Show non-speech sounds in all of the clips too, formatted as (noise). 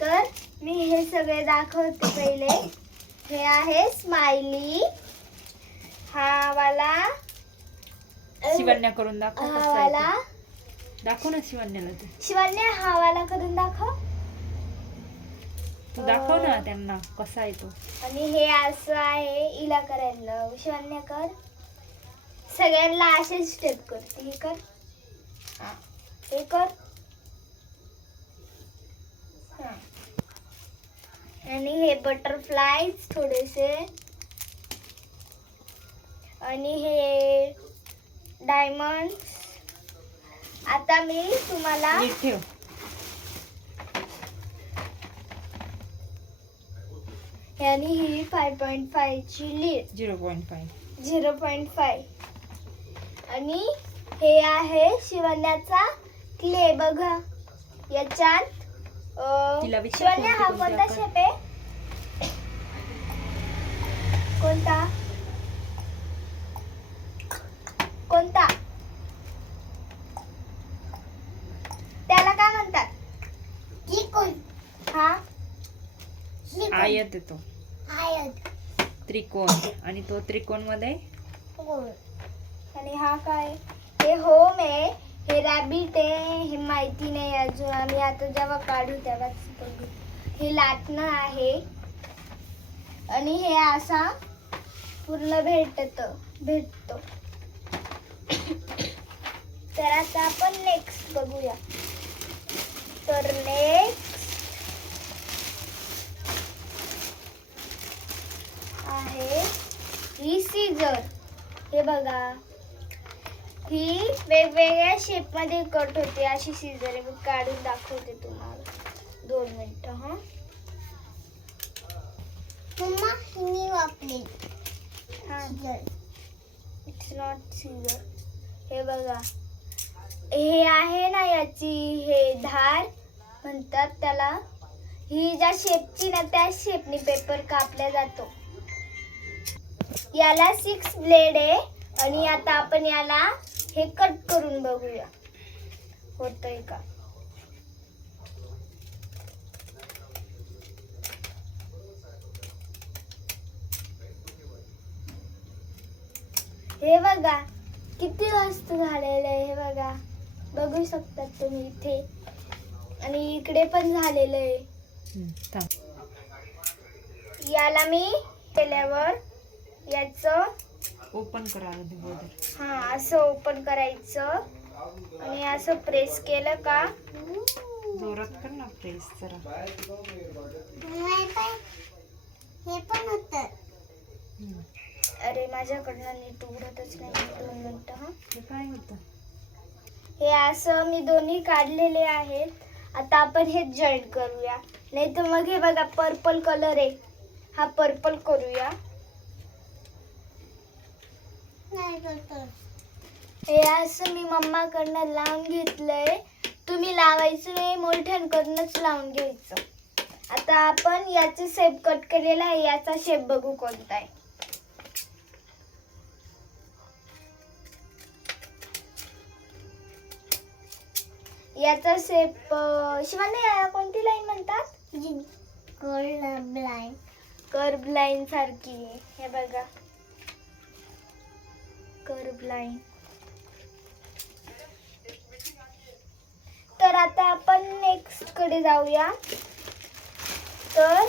तर मी हे सगळे दाखवते पहिले. हे आहे स्माइली. हा वाला. शिवण्या करून दाखव हा वाला. दाखव ना शिवण्याला ते. शिवण्या हा वाला करून दाखव. तू दाखव ना त्यांना कसा आहे तो. आणि हे असं आहे इला करायला शिवण्या कर. सगळ्यांना असे स्टेप करते. हे कर. हा. हे कर. आणि हे बटरफ्लायज थोडेसे. आणि हे डायमंड आता मी तुम्हाला ठेव. आणि ही five point फायची lead zero point five. Zero point five आणि हे आहे शिवण्याचा क्ले. बघा याच्यात तिला शिवण्या हा कोणती शेप आहे? कोणता? कोणता? त्याला काय म्हणतात? त्रिकोण. हा? आयत येतो आयत. त्रिकोण. आणि तो त्रिकोणमध्ये आणि हा काय? हे होम आहे. हे रॅबिट आहे हे माहिती नाही अजून. आम्ही आता जेव्हा काढू तेव्हाच बघू. हे लाटणं आहे. आणि हे असा पूर्ण भेटत भेटतो. तर आता आपण नेक्स्ट बघूया. तर नेक्स्ट आहे ही सीझर हे बघा. ही वेगवेगळ्या शेपमध्ये कट होते. अशी सीझर मी काढून दाखवते तुम्हाला. दोन मिनिटं हा? मम्मा हिनी वापरली हा. इट्स नॉट सीझर हे बघा. हे आहे ना याची हे धार? म्हणतात त्याला. ही ज्या शेपची ना त्या शेपनी पेपर कापला जातो. याला सिक्स ब्लेड आहे. आणि आता आपण याला हे कट करून बघूया. होतंय का? हे बघा किती मस्त झालेलं आहे हे बघा. बघू शकतात तुम्ही इथे. आणि इकडे पण झालेलं आहे. याला मी केल्यावर याचं ओपन करा अगोदर हा असं ओपन करायचं. आणि असं प्रेस केलं का? जोरात कर ना प्रेस जरा. हे पण हे पण होत. हम्म. अरे माझ्याकडनं नीट उघडतच नाही दोन मिनिटं हा. हे काय होतं? हे असं मी दोन्ही काढलेले आहेत. आता आपण हे जॉईंट करूया. नाही तर मग हे बघा पर्पल कलर आहे. हा पर्पल करूया. नाही करतो हे असं मी मम्माकडनं लावून घेतलंय. तुम्ही लावायचं नाही मोठ्यांकडनंच लावून घ्यायचं. आता आपण याचे शेप कट केलेला आहे याचा शेप बघू कोणता आहे. याचा शेप शिवाने याला कोणती लाईन म्हणतात? गोल्ड ब्लाइंड कर्ब लाईन सारखी. हे बघा. कर्ब लाईन तर आता आपण नेक्स्टकडे जाऊया. तर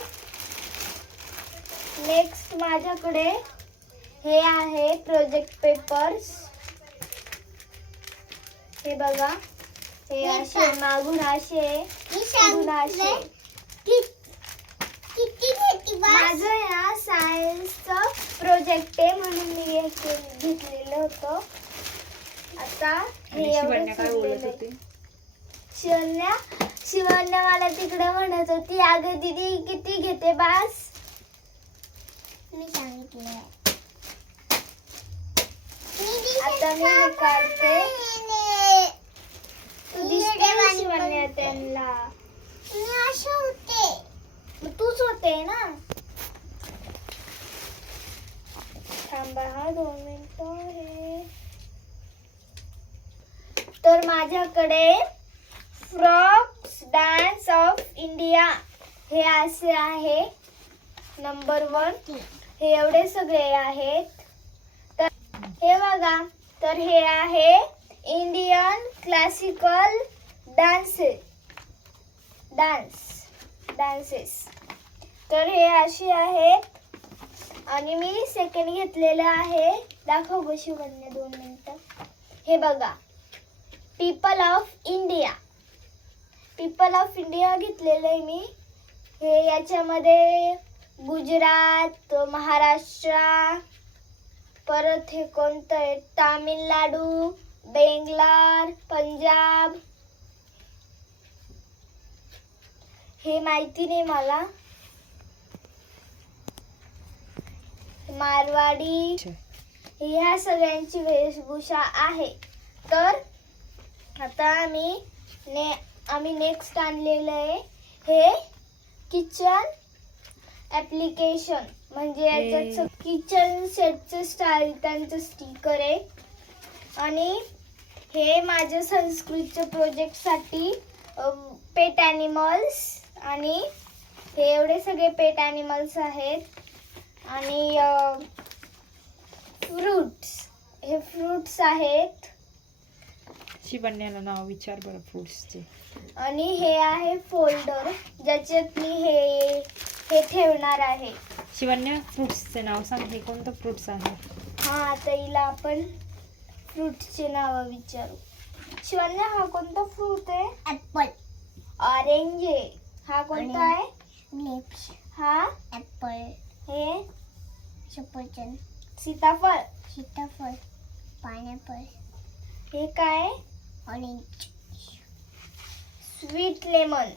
नेक्स्ट माझ्याकडे हे आहे प्रोजेक्ट पेपर्स हे बघा. हे असे. मागून असे असे. माझं या सायन्सचं प्रोजेक्ट आहे म्हणून मी हे के- घेतलेलं होतं. आता हे आणि शिवण्या काय बोलत सुचलेलं आहे. होते? शिवण्या शिवण्या मला तिकडे म्हणत होती अगं दीदी किती घेते बास? मी सांगितलं. आता मी हे काढते. तू दिसते ना शिवण्या त्यांना. मी असे होते. मग तूच होते ना? थांबा हा दोन मिनिटं तर माझ्याकडे फ्रॉक्स डान्स ऑफ इंडिया हे असे आहे नंबर वन हे एवढे सगळे आहेत तर हे बघा तर हे आहे Indian classical dance dance dances तर हे असे आहेत आणि मी सेकंड घेतलेलं आहे. दाखव गो शिवन्य दोन मिनटं. हे बघा. People of India people of India घेतलेलं आहे मी. हे याच्यामध्ये गुजरात महाराष्ट्र परत हे कोणतं आहे? तामिळनाडू बेंगलोर पंजाब. हे माहिती नाही मला. मारवाडी. ह्या सगळ्यांची वेशभूषा आहे. तर आता आम्ही ने आम्ही नेक्स्ट आणलेलं आहे हे किचन ॲप्लिकेशन म्हणजे याच्यात किचन सेटचं स्टाईल त्यांचं स्टिकर आहे. आणि हे माझ्या संस्कृतच्या प्रोजेक्टसाठी पेट ॲनिमल्स आणि हे एवढे सगळे पेट ॲनिमल्स आहेत. आणि फ्रूट्स हे फ्रूट्स आहेत. शिवण्याला नाव विचार बरं फ्रुट्सचे आणि हे आहे फोल्डर ज्याच्यात मी हे हे ठेवणार आहे. शिवण्या फ्रुट्सचे नाव सांग. हे कोणतं फ्रुट्स आहे? हा आता हिला आपण फ्रूटचे नाव विचारू. शिवन्या हा कोणता फ्रूट आहे? ऍपल ऑरेंज आहे. हा कोणता आहे? ग्रेप्स हा? ऍपल हे सफरचंद सीताफळ. सीताफळ पायनॅपल हे काय? ऑरेंज. Sweet lemon.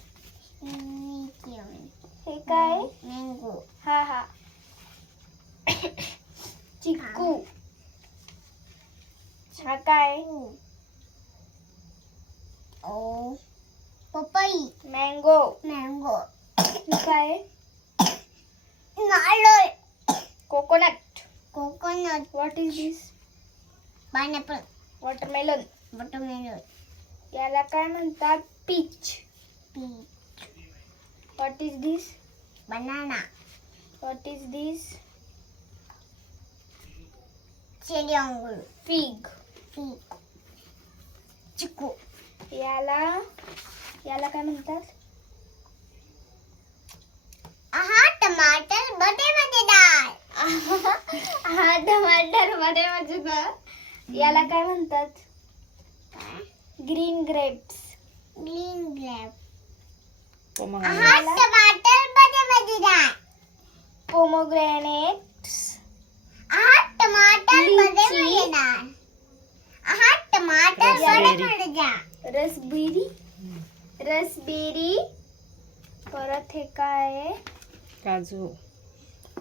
मीडियम हे काय? मँगो. हा हा. चिक्कू. हा काय? ओ. पपई. मँगो. मँगो. काय? नारळ coconut coconut what is this pineapple watermelon watermelon याला काय म्हणतात peach peach what is this banana what is this cherry अंगूर फिग पीक चिकू याला याला काय म्हणतात आहा टमाटर बटे मजेदार (laughs) हा टमाटरमध्ये मजेदार याला काय म्हणतात? Green grapes. ग्रीन ग्रेप टमाटर बटे मजेदार पोमोग्रॅनेट्स. आहा टमाटर लीची. मजेदार आहा टमाटर रसबेरी. मजेदार रसबेरी. रसबेरी. परत हे काय आहे? काजू.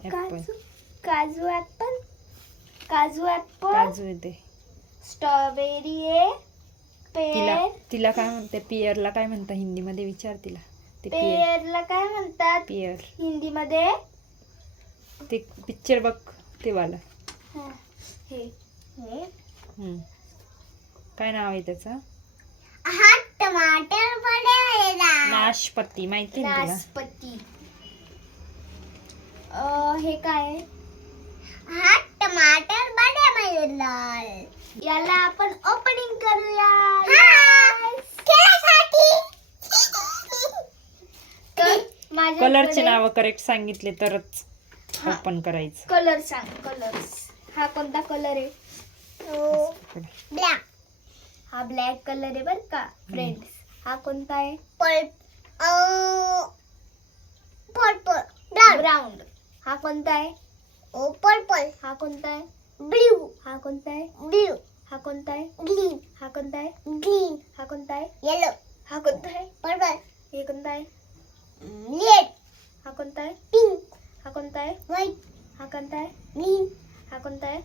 काजू काजू ऍपल काजू ऍपल काजू येते. स्ट्रॉबेरी आहे तिला पेर तिला काय म्हणते? पियरला काय म्हणता? हिंदीमध्ये विचार तिला. ते पियर पेरला काय म्हणतात? पियर हिंदीमध्ये? ते पिक्चर बघ ते वाला हा, हे हे. हम्म. काय नाव आहे त्याचं? आहा टमाटर नाशपती. माहिती ना तुला? नासपती अं, हे काय? आहे? आहा टमाटर बटे मजेदार याला आपण ओपनिंग करूया. हा, कलरचे नाव करेक्ट सांगितले तरच हा. ओपन करायचं. कलर सांग कलर्स हा कोणता कलर आहे? ब्लॅक हा ब्लॅक कलर आहे बर का फ्रेंड्स हा कोणता आहे? पर्पल ब्राऊन हा कोणता आहे ओ पर्पल हा कोणता आहे ब्ल्यू हा कोणता आहे ब्ल्यू हा कोणता आहे ग्रीन हा कोणता आहे ग्रीन हा कोणता आहे येलो हा कोणता आहे पर्पल हे कोणता आहे रेड हा कोणता आहे पिंक हा कोणता आहे व्हाईट हा कोणता आहे ग्रीन हा कोणता आहे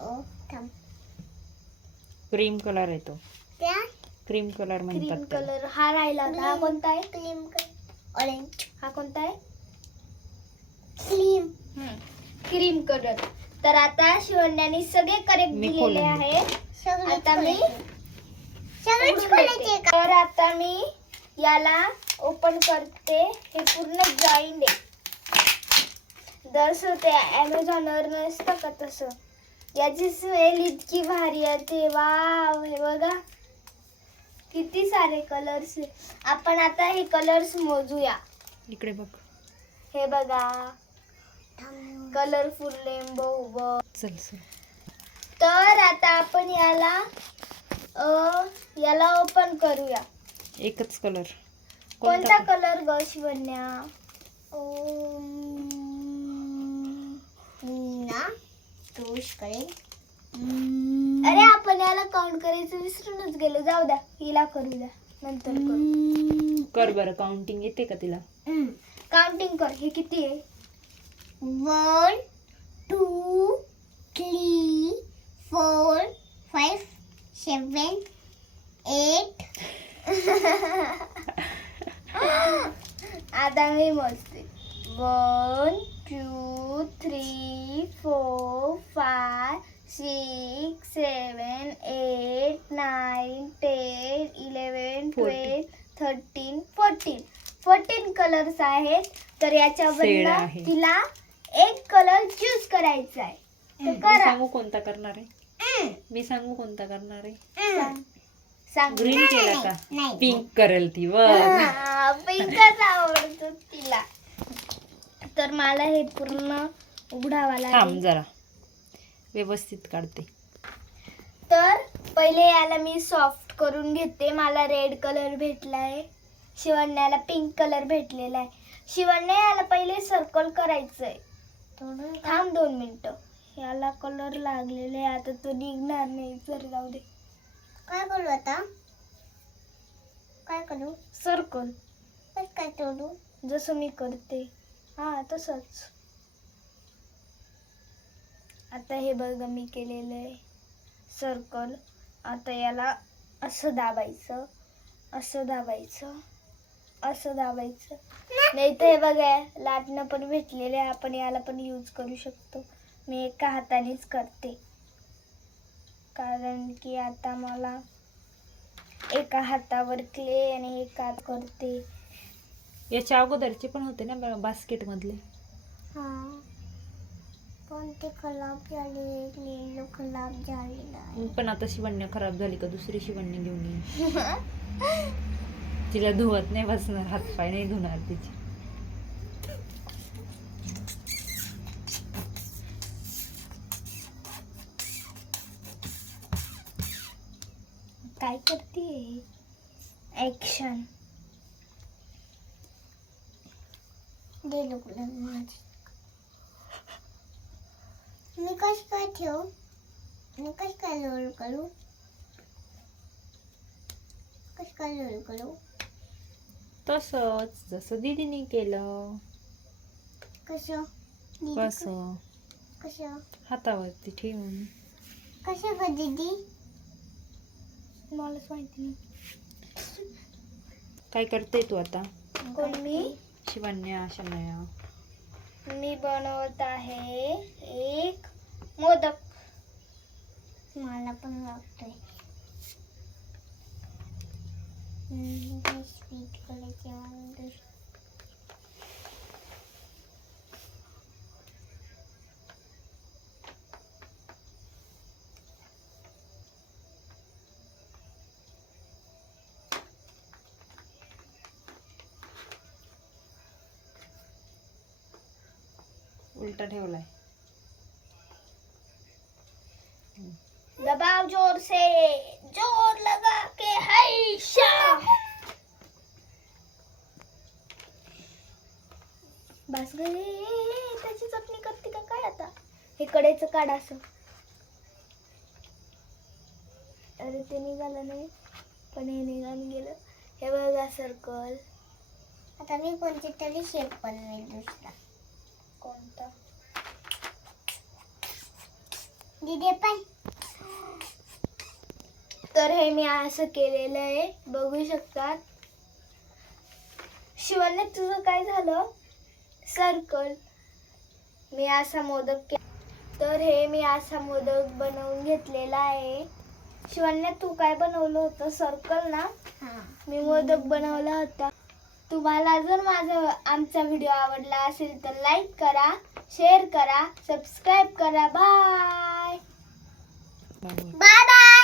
ओ थांब क्रीम कलर आहे तो त्या क्रीम कलर क्रीम म्हणतात त्याला. कलर हा राहिला होता हा कोणता आहे क्रीम कलर ऑरेंज हा कोणता आहे क्रीम क्रीम कलर तर आता शिवण्याने सगळे करेक्ट मी दिलेले खोलून सगळे आता मी सगळेच उघडून खोलायचे देते. का? तर आता मी याला ओपन करते. हे पूर्ण जॉईंट आहे. जसं ते ॲमेझॉनवर नसतं का तसं? याची स्मेल इतकी भारी येते वाव हे बघा. किती सारे कलर्स आपण आता हे कलर्स मोजूया. इकडे बघ. हे बघा. कलरफुल रेनबो उभं चल चल. तर आता आपण याला अ, याला ओपन करूया. एकच कलर कोणता कलर ग शिवण्या ना तोष करेल अरे आपण याला काउंट करायचं विसरूनच गेलो. जाऊ द्या हिला करू द्या नंतर कर. बरं काउंटिंग येते का तिला? काउंटिंग कर. हे किती आहे? One two three four five seven eight आता मी मोजते one two three four five six seven eight nine ten eleven twelve thirteen fourteen fourteen colours आहेत. तर आहे. तिला एक कलर चूज करायचा आहे. तर मी करा. सांगू कोणता करणार आहे? मी सांगू कोणता करणार आहे. सांग. ग्रीन केला का? नाही. पिंक करेल ती व पिंकच आवडतो तिला. तर मला हे पूर्ण उघडावा थांब लागेल जरा. व्यवस्थित काढते. तर पहिले याला मी सॉफ्ट करून घेते. मला रेड कलर भेटलाय शिवण्याला पिंक कलर भेटलेला आहे. शिवण्या याला पहिले सर्कल करायचंय. थोडं थांब दोन मिनिटं. याला कलर लागलेले आता तो निघणार नाही. जर जाऊ दे. काय करू आता? काय करू? सर्कल कसं काय तोडू? जसं मी करते. हा तसंच. आता हे बघा मी केलेलं आहे. सर्कल आता याला असं दाबायचं. असं दाबायचं. असं दाबायचं. नाही तर हे बघा लाटणं पण भेटलेलं आहे. आपण याला पण यूज करू शकतो. मी एका हातानेच करते. कारण की आता मला एका हातावर क्ले आणि एका हात करते. याच्या अगोदरचे पण होते ना बास्केट मधले हा. पण ते खराब झाले? लिहिलं खराब झालेलं आहे. पण आता शिवण्य खराब झाली का? दुसरी शिवण्य घेऊन ये (laughs) तिला धुवत नाही बसणार हातपाय नाही धुणार तिची. काय करते? ऍक्शन दे लोकला मी कश काय ठेवू? मी कश काय लोळ करू? कस काय लोळ करू? तसंच जसं दीदीने केलं. कसं? कसं? कसं? हातावरती ठेवून. कसं ग दीदी? मलाच माहिती नाही. काय करते तू आता? कोण मी? शिवण्या शनया मी बनवत आहे एक मोदक. मला पण लागतोय स्वीट करायचे मला दुस- उलटा ठेवलाय. दबाव जोर से जोर लगा के हैशा बस गए त्याची चटणी करते का काय आता? हे कडेचं काढ असं. अरे ते निघालं नाही पण हे निघालं गेलं. हे बघा सर्कल आता मी कोणती तरी शेप बनवेल दुसरा. कोणता? दिदे पाय तर हे मी असं केलेलं आहे. बघू शकतात. शिवाने तुझं काय झालं? सर्कल. मी असा मोदक के तर हे मी असा मोदक बनवून घेतलेला आहे. शिवान्या तू काय बनवलं होतं? सर्कल ना? मी मोदक बनवला होता. तुम्हाला जर माझा आमचा व्हिडिओ आवडला असेल तर लाईक करा शेअर करा सबस्क्राईब करा. Bye bye bye